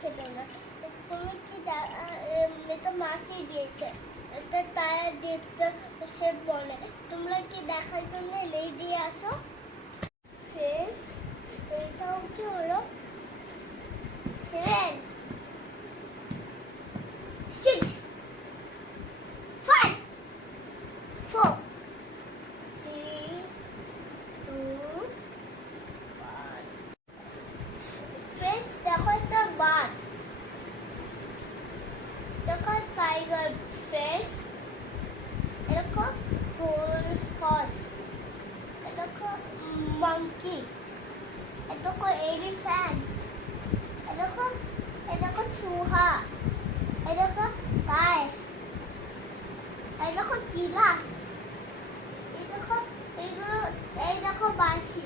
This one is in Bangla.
খেলো না। তুমি কি এটা মাছি দিয়েছে, এটা তারা দেখতে সে বলে তোমরা কি দেখার জন্য লেই দিয়ে আসো। ফ্রেশ, এইটাও কি হলো? 7 6 5 4 3 2 1। ফ্রেশ, দেখো একটা বাঘ, দেখো টাইগার। ফ্রেশ, দেখো হর্স, দেখো monkey, দেখো elephant, দেখো চুহা, দেখো গাই, দেখো জিরাফ, দেখো এইগুলো, এই দেখো বাঁশি।